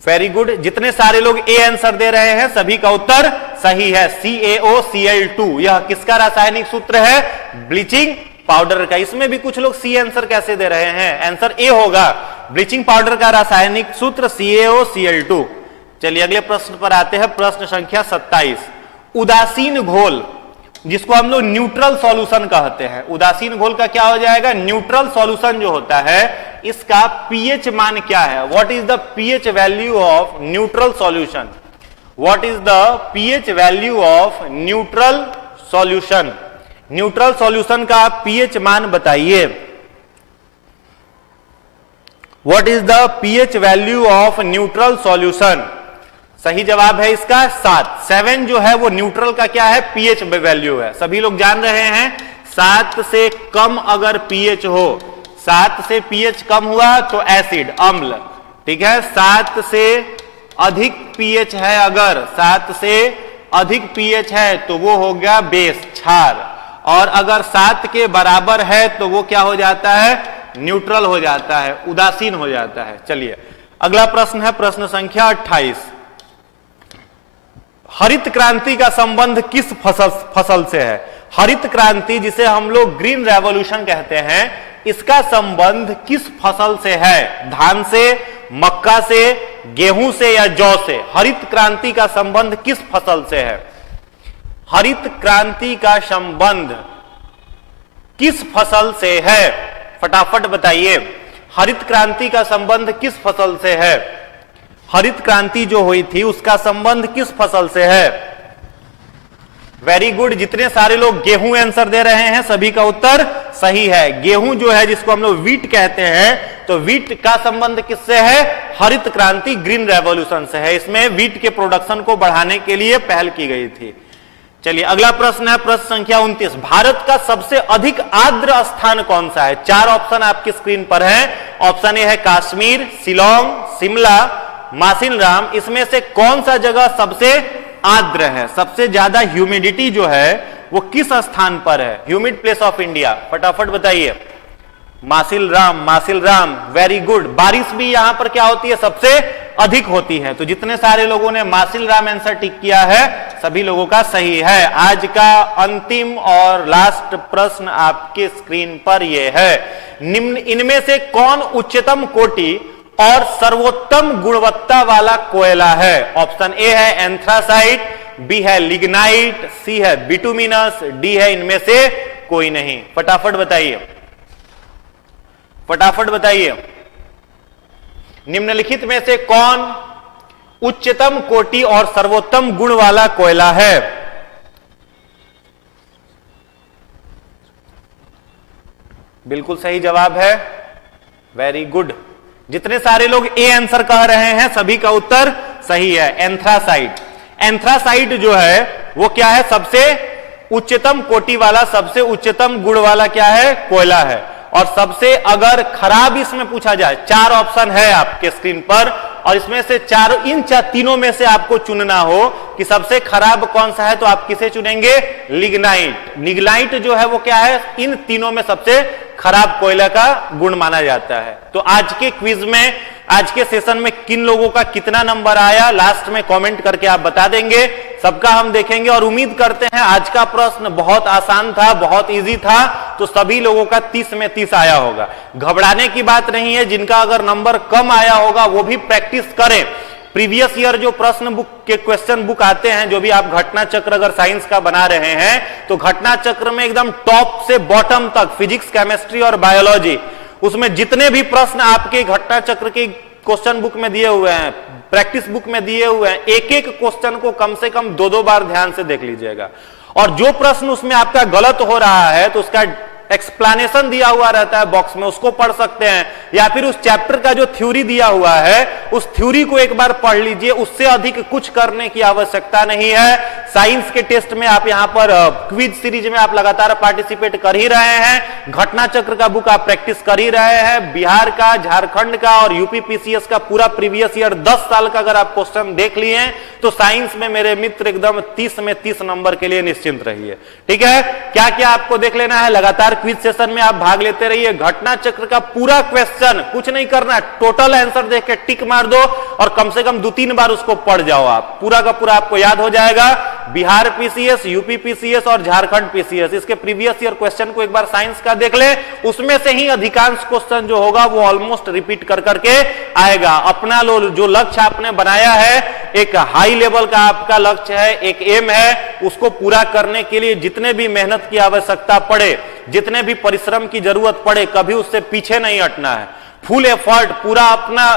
Very good. जितने सारे लोग ए आंसर दे रहे हैं सभी का उत्तर सही है। CaOCl2 यह किसका रासायनिक सूत्र है? ब्लीचिंग पाउडर का। इसमें भी कुछ लोग सी आंसर कैसे दे रहे हैं? आंसर ए होगा। ब्लीचिंग पाउडर का रासायनिक सूत्र CaOCl2। चलिए अगले प्रश्न पर आते हैं। प्रश्न संख्या 27। उदासीन घोल, जिसको हम लोग न्यूट्रल सॉल्यूशन कहते हैं, उदासीन घोल का क्या हो जाएगा? न्यूट्रल सॉल्यूशन जो होता है इसका पीएच मान क्या है? What is the pH value of neutral solution? What is the pH value of neutral solution? Neutral solution का पीएच मान बताइए। What is the pH value of neutral solution? सही जवाब है इसका 7। 7 जो है वो न्यूट्रल का क्या है? पीएच वैल्यू है। सभी लोग जान रहे हैं 7 से कम अगर पीएच हो, 7 से पीएच कम हुआ तो एसिड, अम्ल, ठीक है। 7 से अधिक पीएच है, अगर 7 से अधिक पीएच है तो वो हो गया बेस, क्षार, और अगर 7 के बराबर है तो वो क्या हो जाता है? न्यूट्रल हो जाता है, उदासीन हो जाता है। चलिए अगला प्रश्न है प्रश्न संख्या 28। हरित क्रांति का संबंध किस फसल से है? हरित क्रांति जिसे हम लोग ग्रीन रेवोल्यूशन कहते हैं, इसका संबंध किस फसल से है? धान से, मक्का से, गेहूं से या जौ से? हरित क्रांति का संबंध किस फसल से है? हरित क्रांति का संबंध किस फसल से है? फटाफट बताइए, हरित क्रांति का संबंध किस फसल से है? हरित क्रांति जो हुई थी उसका संबंध किस फसल से है? वेरी गुड, जितने सारे लोग गेहूं आंसर दे रहे हैं सभी का उत्तर सही है। गेहूं जो है जिसको हम लोग वीट कहते हैं, तो वीट का संबंध किससे है? हरित क्रांति, ग्रीन रेवोल्यूशन से है। इसमें वीट के प्रोडक्शन को बढ़ाने के लिए पहल की गई थी। चलिए अगला प्रश्न है प्रश्न संख्या 29। भारत का सबसे अधिक आर्द्र स्थान कौन सा है? 4 ऑप्शन आपकी स्क्रीन पर है। ऑप्शन ए है काश्मीर, शिलोंग, शिमला, मासिनराम। इसमें से कौन सा जगह सबसे आर्द्र है? सबसे ज्यादा ह्यूमिडिटी जो है वो किस स्थान पर है? ह्यूमिड प्लेस ऑफ इंडिया, फटाफट बताइए। मासिलराम, मासिलराम, वेरी गुड। बारिश भी यहां पर क्या होती है? सबसे अधिक होती है। तो जितने सारे लोगों ने मासिलराम आंसर टिक किया है सभी लोगों का सही है। आज का अंतिम और लास्ट प्रश्न आपके स्क्रीन पर यह है, निम्न इनमें से कौन उच्चतम कोटि और सर्वोत्तम गुणवत्ता वाला कोयला है? ऑप्शन ए है एंथ्रासाइट, बी है लिग्नाइट, सी है बिटुमिनस, डी है इनमें से कोई नहीं। फटाफट बताइए, फटाफट बताइए, निम्नलिखित में से कौन उच्चतम कोटि और सर्वोत्तम गुण वाला कोयला है? बिल्कुल सही जवाब है, वेरी गुड। जितने सारे लोग ए आंसर कह रहे हैं सभी का उत्तर सही है, एंथ्रासाइट। एंथ्रासाइट जो है वो क्या है? सबसे उच्चतम कोटि वाला, सबसे उच्चतम गुण वाला क्या है? कोयला है। और सबसे अगर खराब इसमें पूछा जाए, 4 ऑप्शन है आपके स्क्रीन पर, और इसमें से तीनों में से आपको चुनना हो कि सबसे खराब कौन सा है, तो आप किसे चुनेंगे? लिग्नाइट। लिग्नाइट जो है वो क्या है? इन तीनों में सबसे खराब कोयला का गुण माना जाता है। तो आज के क्विज में, आज के सेशन में किन लोगों का कितना नंबर आया लास्ट में कमेंट करके आप बता देंगे, सबका हम देखेंगे। और उम्मीद करते हैं आज का प्रश्न बहुत आसान था, बहुत इजी था, तो सभी लोगों का 30 में 30 आया होगा। घबराने की बात नहीं है, जिनका अगर नंबर कम आया होगा वो भी प्रैक्टिस करें। प्रीवियस ईयर जो प्रश्न बुक के क्वेश्चन बुक आते हैं, जो भी आप घटना चक्र अगर साइंस का बना रहे हैं, तो घटना चक्र में एकदम टॉप से बॉटम तक फिजिक्स, केमिस्ट्री और बायोलॉजी, उसमें जितने भी प्रश्न आपके घटना चक्र के क्वेश्चन बुक में दिए हुए हैं, प्रैक्टिस बुक में दिए हुए हैं, एक एक क्वेश्चन को कम से कम 2-2 बार ध्यान से देख लीजिएगा। और जो प्रश्न उसमें आपका गलत हो रहा है तो उसका एक्सप्लेनेशन दिया हुआ रहता है बॉक्स में, उसको पढ़ सकते हैं, या फिर उस चैप्टर का जो थ्योरी दिया हुआ है उस थ्योरी को एक बार पढ़ लीजिए। उससे अधिक कुछ करने की आवश्यकता नहीं है। साइंस के टेस्ट में आप यहां पर क्विज सीरीज में आप लगातार पार्टिसिपेट कर ही रहे हैं, घटना चक्र का बुक आप प्रैक्टिस कर ही रहे हैं, बिहार का, झारखंड का और यूपी पीसीएस का पूरा प्रीवियस ईयर 10 साल का अगर आप क्वेश्चन देख लिए तो साइंस में मेरे मित्र एकदम 30 में 30 नंबर के लिए निश्चिंत रहिए। ठीक है, क्या क्या आपको देख लेना है, लगातार क्विज सेशन में आप भाग लेते रहिए। घटना चक्र का पूरा क्वेश्चन, कुछ नहीं करना, टोटल आंसर देख के टिक मार दो और कम से कम 2-3 बार उसको पढ़ जाओ। आप पूरा का पूरा आपको याद हो जाएगा। बिहार पीसीएस, यूपी पीसीएस और झारखंड पीसीएस, इसके प्रीवियस ईयर क्वेश्चन को एक बार साइंस का देख ले, उसमें से ही अधिकांश क्वेश्चन जो होगा वो ऑलमोस्ट रिपीट कर करके आएगा। अपना जो लक्ष्य आपने बनाया है, एक हाई लेवल का आपका लक्ष्य है, एक एम है, उसको पूरा करने के लिए जितने भी मेहनत की आवश्यकता पड़े, जितने भी परिश्रम की जरूरत पड़े, कभी उससे पीछे नहीं हटना है। फुल एफर्ट, पूरा अपना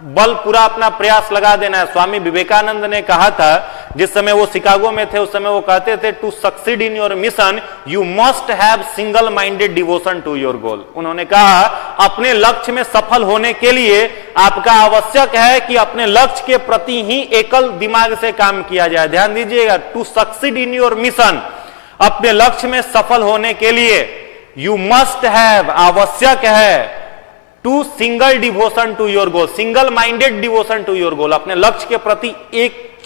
बल, पूरा अपना प्रयास लगा देना है। स्वामी विवेकानंद ने कहा था जिस समय वो शिकागो में थे उस समय वो कहते थे, to succeed in your mission you must have single minded devotion to your goal. उन्होंने कहा अपने लक्ष्य में सफल होने के लिए आपका आवश्यक है कि अपने लक्ष्य के प्रति ही एकल दिमाग से काम किया जाए। ध्यान दीजिएगा, to succeed in your mission, अपने लक्ष्य में सफल होने के लिए यू मस्ट हैव, आवश्यक है, to single devotion to your goal, single minded devotion to your goal, अपने लक्ष्य के प्रति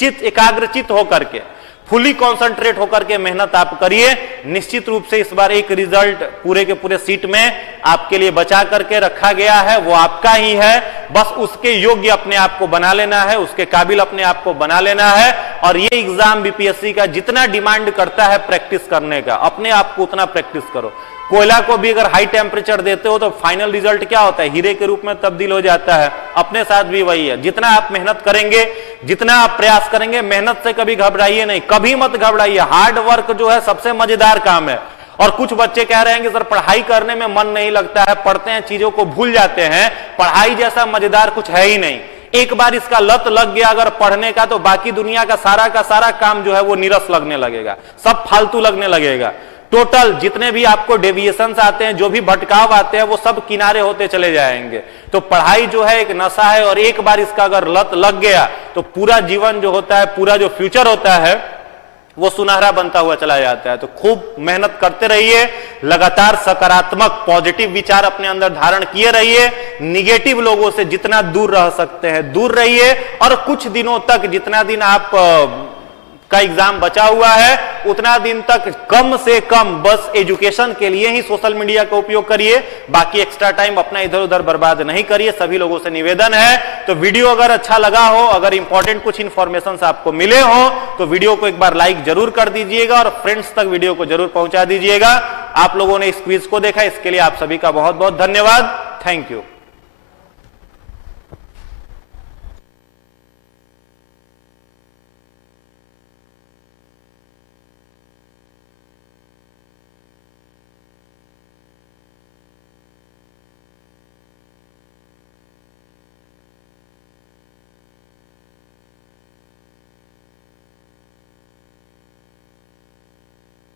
एकाग्रचित होकर के, फुली कॉन्सेंट्रेट होकर के मेहनत आप करिए। निश्चित रूप से इस बार एक रिजल्ट पूरे के पूरे सीट में आपके लिए बचा करके रखा गया है, वो आपका ही है। बस उसके योग्य अपने आप को बना लेना है, उसके काबिल अपने आप को बना लेना है। और ये एग्जाम बीपीएससी का जितना डिमांड करता है प्रैक्टिस करने का, अपने आप को उतना प्रैक्टिस करो। कोयला को भी अगर हाई टेम्परेचर देते हो तो फाइनल रिजल्ट क्या होता है, हीरे के रूप में तब्दील हो जाता है। अपने साथ भी वही है, जितना आप मेहनत करेंगे, जितना आप प्रयास करेंगे, मेहनत से कभी घबराइए नहीं, कभी मत घबराइए। हार्ड वर्क जो है सबसे मजेदार काम है। और कुछ बच्चे कह रहे हैं कि सर पढ़ाई करने में मन नहीं लगता है, पढ़ते हैं चीजों को भूल जाते हैं, पढ़ाई जैसा मजेदार कुछ है ही नहीं। एक बार इसका लत लग गया अगर पढ़ने का, तो बाकी दुनिया का सारा काम जो है वो नीरस लगने लगेगा, सब फालतू लगने लगेगा। टोटल जितने भी आपको डेविएशंस आते हैं, जो भी भटकाव आते हैं, वो सब किनारे होते चले जाएंगे। तो पढ़ाई जो है एक नशा है, और एक बार इसका अगर लत लग गया तो पूरा जीवन जो होता है, पूरा जो फ्यूचर होता है वो सुनहरा बनता हुआ चला जाता है। तो खूब मेहनत करते रहिए, लगातार सकारात्मक पॉजिटिव विचार अपने अंदर धारण किए रहिए, निगेटिव लोगों से जितना दूर रह सकते हैं दूर रहिए। और कुछ दिनों तक, जितना दिन आप का एग्जाम बचा हुआ है, उतना दिन तक कम से कम बस एजुकेशन के लिए ही सोशल मीडिया का उपयोग करिए, बाकी एक्स्ट्रा टाइम अपना इधर उधर बर्बाद नहीं करिए। सभी लोगों से निवेदन है। तो वीडियो अगर अच्छा लगा हो, अगर इंपॉर्टेंट कुछ इंफॉर्मेशन आपको मिले हो, तो वीडियो को एक बार लाइक जरूर कर दीजिएगा और फ्रेंड्स तक वीडियो को जरूर पहुंचा दीजिएगा। आप लोगों ने इस क्विज को देखा, इसके लिए आप सभी का बहुत बहुत धन्यवाद। Thank you.